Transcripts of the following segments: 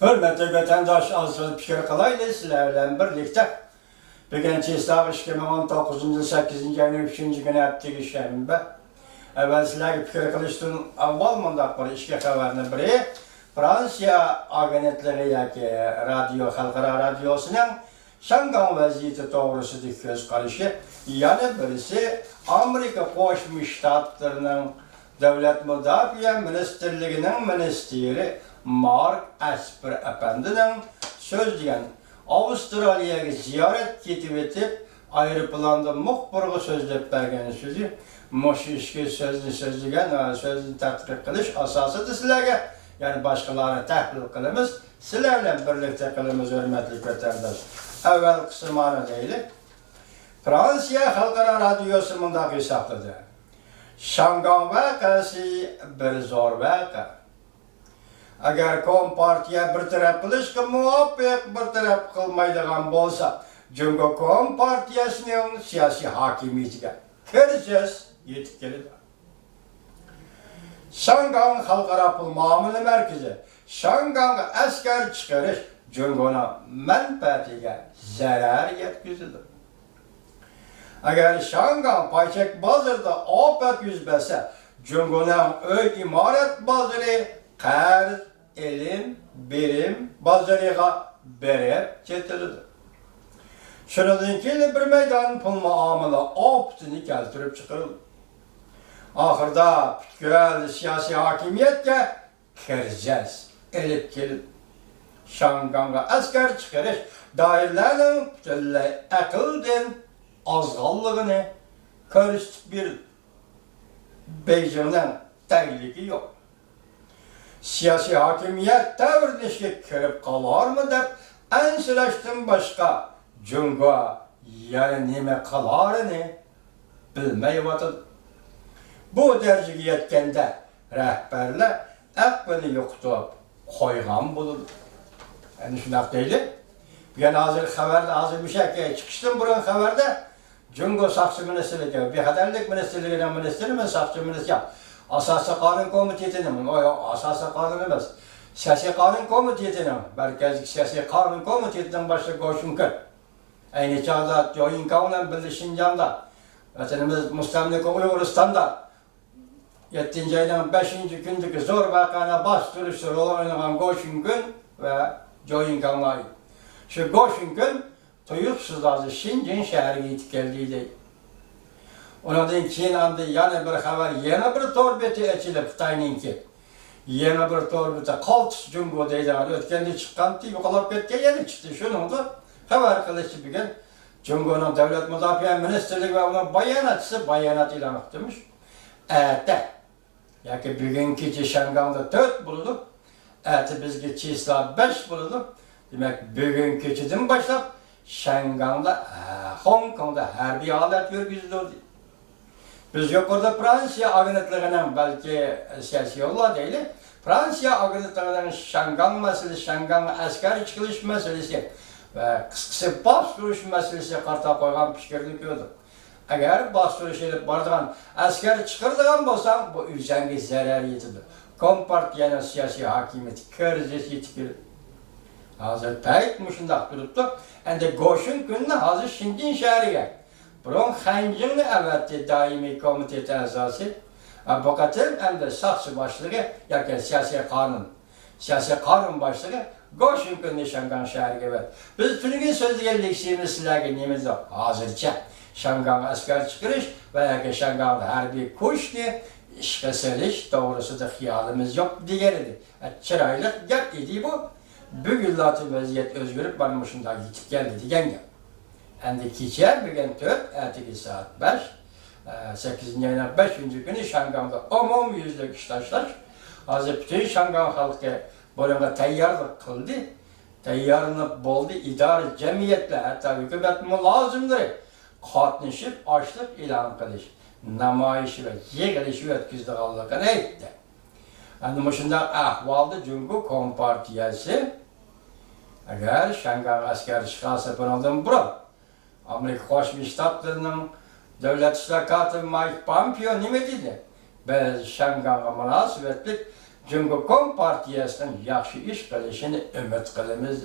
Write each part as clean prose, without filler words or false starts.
Hürmetli vatandaş azı fikir kılaydı sizlerle birlikte. Bugün Çiğsağ 2019 8. ayının 3. günü ettik işleminde. Evvel sizlerle fikir kılıştığın avval mındak bir işe haberini biri. Fransa agentleri yaki radyo, halkara radyosunun Şangan vaziyeti doğrusu göz karışı. Yani birisi Amerika Koşmuş Ştatlarının Devlet Müdafiye Ministerliğinin ministeri Mark Esper Efendi'nin söz diyen Avustralya'ya ziyaret etip aeroplanda muhbirga sözlep bergen sözü Moşu işki sözlü diyen sözlü tatbik kılış asasıdır sizlerge. Yani başkalarını tahlil kılımız, sizlerle birlikte kılımız hürmetli vatandaş. Evvel kısımlarına değil. Fransa Halkara Radyosu mındak hesapladı. Şangan vakası bir zor vaka. Eğer Kompartiya bir taraf kılış ki muvaffak bir taraf kılmaydıgan bolsa, çünkü Kompartiyasının siyasi hakimiyetiga kireceğiz yetip geldi. Şangan Halkara Pul Muamele Merkezi, Şangan asker çıkarış, çünkü ona menfaatiga zarar yetkizildi. Eğer Şangan Payçek Bazır'da afet yüz berse, Cungun'un öy imaret bazırı, qarz, elim, birim, bazırıga berep getirildi. Şundan keyin bir meydan pul muamele optini keltirip çıkarıldı. Ahırda pütkürel siyasi hakimiyetke kireceğiz, elip gelip. Şangan'a asker çıkarış, dairlerinin bütünle akılden azgallığını karıştık bir Beijing'den tehlike yok. Siyasi hakimiyet devrindişke kirip kalar mı dep ensileştin başka Cunga yani nime kalarını bilmeyivatın. Bu dereceye yetkende rehberler akbını yoktup koygan bulundu. Yani şunak değil. Ben hazır haberde hazır bir şey çıkıştım buranın haberde. Cungo Saksı Ministerliği, bir kadarlık ministerliğinin ministeri mi Saksı Ministerliği? Asası Kanun Komitesi'nin, o Asası Kanun emez. Siyasi Kanun Komitesi'nin, Merkezlik Siyasi Kanun Komitesi'nin başı koşunkır. Aynı çağda Joyin Kavun'un Birleşik Şincan'da, vatanımız Müstemlik Uyguristan'da 7. aydan 5. gündeki zor vakana bastırıştır oynanan Goşun gün ve Joyin Kavun'a ait. Şu Goşun gün tuyuksuz azı Şincan şehri gitip geldiydi. Ondan keyin andı yana bir haber, yana bir torbeti açılıp Xitayninki. Yana bir torbeti Kaltış Cungo deydiğin ötkende çıkan diye yukarıp ketken yeni çıktı. Şunun da haber kılışı bir gün Cungo'nun Devlet Müdafiye Ministerliği ve onun bayanat ilan etmiş. Yani bugünkü Şangan'da 4 bulundu. Bizge Çiğsla 5 bulundu. Demek bugünküden başlayıp Şangan'da, Hong Kong'da harbi alet yürgüzülüyordu. Biz yukarıda Fransa agentliğinin belki siyasi yollar değil, Fransa agentliğinin Şangan meselesi, Şangan asker çıkılış meselesi ve kıskısı bastırış meselesi karta koygan fikirlik yoldu. Eğer bastırış edip bardığın asker çıkırdığın bolsan bu ülkenge zarar yetidir. Kompartiyanın siyasi hakimiyeti kırıcısı yetikir. Hazır payet muşundak duruptu. Ende Goşun gününe hazır Şincan şehriye. Bunun Xanjiang'ı evveldi daimi komiteti azası. Bakatın hem de saksı başlığı yani siyasi kanun başlığı Goşun gününe Şangan şehri evet. Biz tünüge söz geldiğimiz sizlerge neyimiz yok. Hazırca Şangan asker çıkırış veya Şangan'da harbi kuştu. İşkeseliş doğrusu da hiyalimiz yok diğeriydi. Çıraylık gel idi bu. Bugün latı vaziyet özgürlük varmışında gitip geldi diyen gel. Endi keçer bugün 4, erteki saat 5, 8. ayının 5. günü Şangan'da umum yüzlük iştaşlar. Hazır bütün Şangan halkı buna tayyarlık kıldı. Tayyarını boldu idari cemiyetle hatta hükümet mülazımları katlaşıp açlık ilan kılış. Namayışı ve yığılışı ötküzdü Allah'ın etti. Yani bu şunda ahvalda Cungo Kompartiyası eğer Şangan asker çıkarsa bunaldım bura. Amerika Koşmuş Ştatlarının devlet iştirakatı Mike Pompeo ne dedi? Biz Şangan'a münasebetlik Cumhur Kompartiyasının yaxşı iş qilishini ümid qilamiz.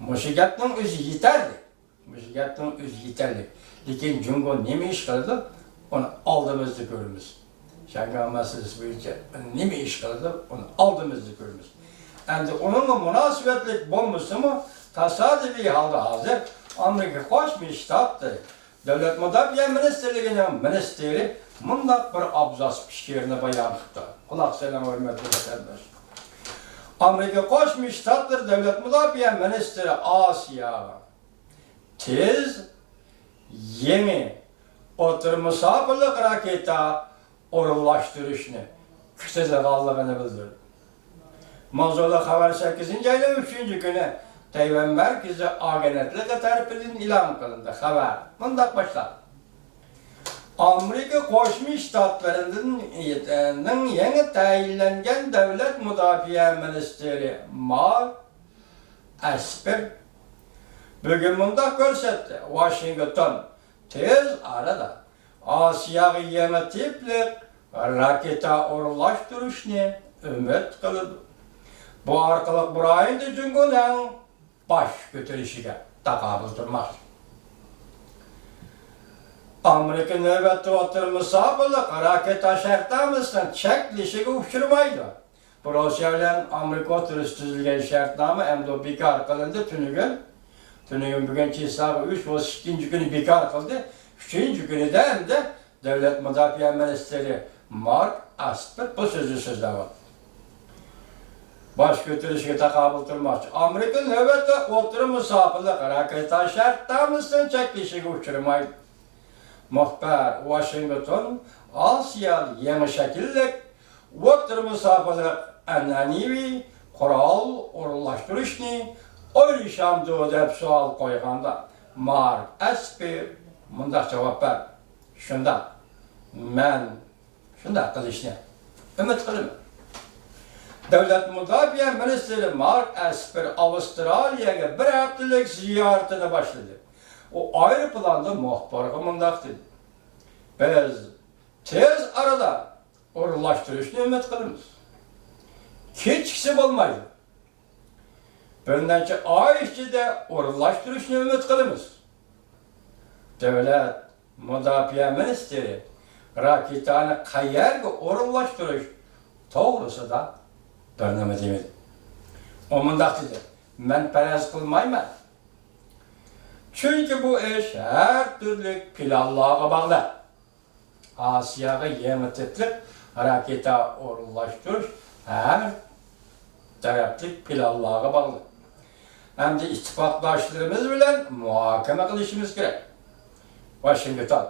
Mushu gapning o'zi yetarli. Mushu gapning o'zi yetarli. Lekin Cumhur nima ish qildi? Uni oldimizda ko'ramiz. Shangang masalasi bo'yicha nima ish qildi? Uni oldimizda ko'ramiz. Endi onunla münasebetlik bo'lmasa-mu, tasodifiy holda hozir Amerika Qo'shma Shtatlar Davlat Mudofaa Ministerligining ministri mundaq bir abzas fikrini bayon qildi. Quloq soling, hurmatli vatandosh. Amerika Qo'shma Shtatlar Davlat Mudofaa Ministri Osiyo tez yangi o'tir masofalı raketa o'rinlashtirishni kutayotganligini bildirdi. Mavzuda xabar 8-ayning 3-kuni Tayvan Merkezi Agentligi tarafidan e'lon qilindi. Xabar bunday boshlanadi. Amerika Qo'shma Shtatlarining yangi tayinlangan davlat mudofaa ministri Mark Esper bugun bunday ko'rsatdi. Washington tez arada Osiyoga yangi tipli raketa o'rinlashtirishni umid qildi. Bu orqali burayında Cumhur'un baş götürüşüge takabül durmaz. Amerika növbette oturması abılık raketa şartnamısından çekilişige uçurmaydı. Bu Rusya ile Amerika oturuş tüzülgen şartnamı hem de bekar kılındı tünügün. Tünügün bugün çiğsağı 3 ve 2. günü bekar kıldı. 3. günü de hem de Devlet Mudofaa Ministeri Mark Esper bu sözler var. Baş götürüşüge takabül durmaz. Amerika növbette oturum musafirlik raketa şartnamısından çekilişige uçurmaydı. Muhbar Washington Asyalı yeni şekillik oturum musafirlik annenevi kural o'rinlashtirishni o'ylashamdi deb savol qo'yganda Mark Esper mundaq javob berdi. Shunda men shunday qilishni umid qilaman. Davlat Mudofaa Ministri Mark Esper Avustraliyaga bir haftalik ziyoratini boshladi. O ayrı planda muhbarga mundaq dedi. Biz tez arada o'rinlashtirishni umid qilamiz. Kechiksa bo'lmaydi. Bir necha oy ichida o'rinlashtirishni umid qilamiz. Davlat Mudofaa Ministri raketani qayerga o'rinlashtirish to'g'risida bir nima demadi. O mundaq dedi. Men faraz qilmayman. Çünkü bu iş her türlü planlarga bağlı. Asiyaga yangi tipli raketa o'rinlashtirish her tarafli planlarga bağlı. Hem de ittifaqdoshlarimiz bilan muhokama qilishimiz kerak. Washington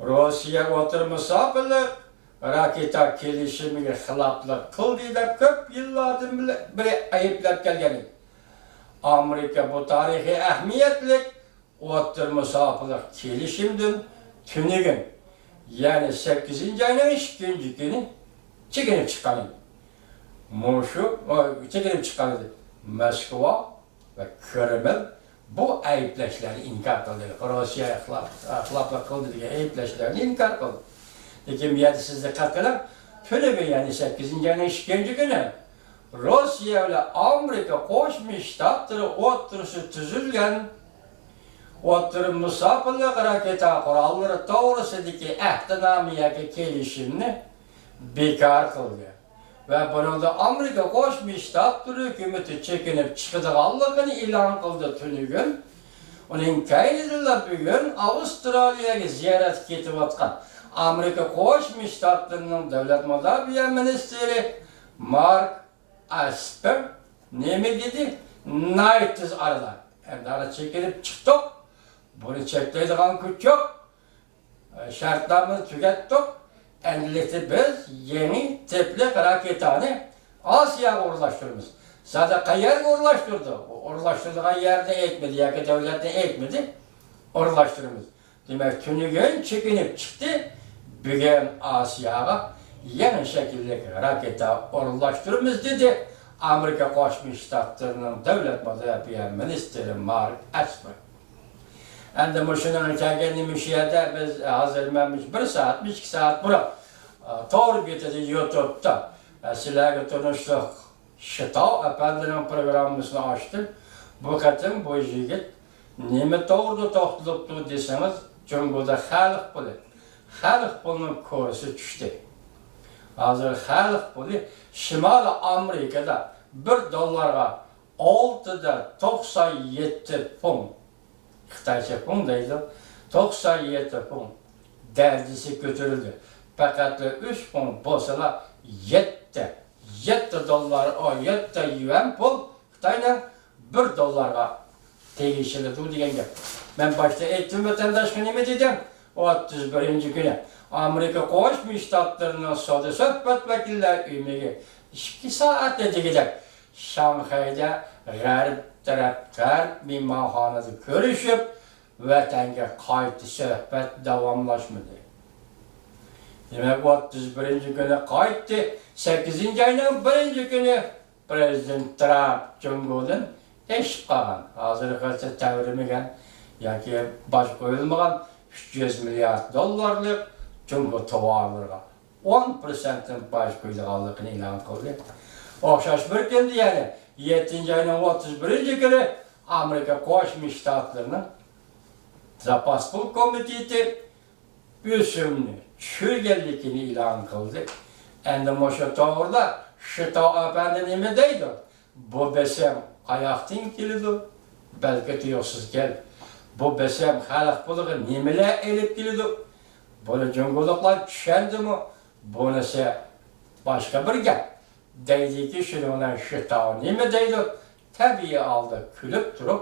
Rossiya o'tir musofirlik raketa kelishimiga xiloflik qildi deb ko'p yillardan beri ayblab kelgan. Amerika bu tarixiy ahamiyatlik o'tir musofirlik kelishimdan tünügün, yani 8-ayning 2 kuni chekinib chiqqan edi. Mushu chekinib chiqqan edi. Moskva va Kreml bu ayblashlarni inkor qildi. Rossiya xiloflik qildi degan ayblashlarni inkor qildi. Lekin bu yerda siz diqqat qiling, tünügün, yani 8-ayning 2 kuni Rossiya ile Amerika Qo'shma Shtatlari o'tirishib tuzilgan o'tirim musofirlik raketa qurollari to'g'risidagi ahdnomaga kelishimni bekor qildi. Va bunda Amerika Qo'shma Shtatlari hukumati chekinib chiqadiganligini e'lon qildi tünügün. Uning kaynidillar bugun Avstraliyaga ziyorat ketayotgan Amerika Qo'shma Shtatlarining davlat mudofaa ministri Mark Esper nima dedi? Naytiz arada. Endi ara çekilip çıktık. Bunu çeklaydigan kuch yo'q. Shartlarni tugatdik. Endi biz yeni tipli raketani Osiyoga o'rinlashtiramiz. Sada qayerga o'rinlashtirdi? O'rinlashtirgan yerda aytmadi yoki davlatni aytmadi. O'rinlashtiramiz. Demak, tünügün chekinib chiqdi. Bugun Osiyoga yangi shaklli raketa o'rinlashtiramiz dedi Amerika Qo'shma Shtatlarining davlat mudofaa ministri Mark Esper. Endi mushuning kelgan mishiyada biz hozir 1 soat, 2 soat bura to'g'ri ketadi YouTube'da. Sizlerge tanıştık. Şıtav efendinin programmasını açtım. Bu katım bu yigit neme doğru toxtılıptı deseniz, Cumhurda xalq puli. Xalq pulunun kursu düştü. Hazır xalq puli Şimali Amerika'da $1 6,97 pun. Xitaycha pun deydi. 97 pun derecesi götürüldü. Fakat 3 pun bolsalar 7 dolar o 7 yuan pul Xitayla $1 tegişili degan gap. Ben başta aytdim vatandaşga nima dedim? 31 günü Amerika Qo'shma Shtatlarining savdo sohbat vakillar uyumiga 2 soat dedigidek Shanxayda g'arb mehmonxonada ko'rishib vatanga qayta suhbat davomlashmadi. Demak 31 kuni qaytdi. 8 ayning 1 kuni Prezident Trump Cumhurdan eşit qolgan. Hozirgacha tavrimigan yoki bosh qo'yilmagan $300 milliard Cumhur tovarlarga 10%'dan bosh qo'yilganligini e'lon qildi. O'xshash bir kunda ya'ni 7 ayning 31 kuni Amerika Qo'shma Shtatlarining Zapas Pul Komiteti o'simni tushirganligini e'lon qildi. Endi o'sha to'g'rida Shito efendi nima deydi? Bu besem qayoqdan keladi? Balki tuyuqsiz kel. Bu besem xalq puliga nimalar elib keladi? Buni Cumhurliklar tushundimi? Bunisi boshqa bir gap. Deydiki, shundan Shito nima deydi? Tabiiy holda kulib turib